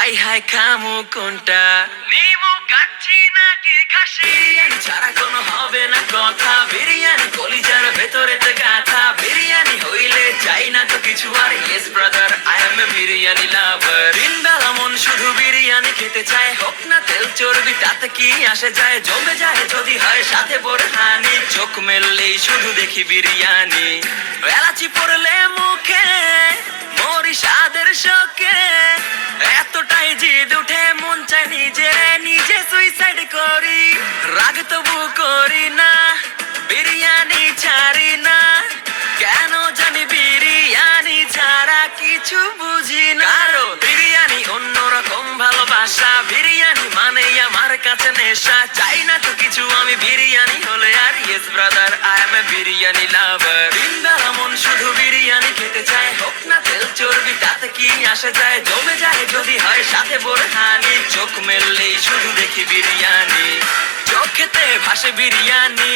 I high খামু কোনটা, নিমু কাচ্ছি নাকি খাসি, বিরিয়ানি ছাড়া কোনো হবে না কথা, বিরিয়ানি কলিজার ভেতরেতে গাথা, বিরিয়ানি হইলে চাই না তো কিছু আর। Yes brother, I M A biryani লাভার। দিন বেলা মন শুধু বিরিয়ানি খেতে চায়, হোক না তেল চর্বি তাতে কি আসে যায়, জমে যায় যদি হয় সাথে বোরহানি, চোখ মেললেই শুধু দেখি বিরিয়ানি, এলাচি পড়লে মুখে মরি স্বাদের শোকে, এতটাই জিদ উঠে মন চায় নিজে সুইসাইড করি, রাগ তবু করি না, বিরিয়ানি ছাড়ি না, কেন জানি বিরিয়ানি ছাড়া কিছু বুঝি না, কারণ বিরিয়ানি অন্যরকম ভালোবাসা, বিরিয়ানি মানেই আমার কাছে নেশা, চাই না তো কিছু আমি বিরিয়ানি হলে আর। Yes brother, I M A biryani লাভার। দিন বেলা মন শুধু বিরিয়ানি খেতে চায়, হোক না তেল চর্বি তাতে কি আসে যায়, জমে যায় যদি হয় সাথে বোরহানি, চোখ মেললেই শুধু দেখি বিরিয়ানি, চোখেতে ভাসে বিরিয়ানি।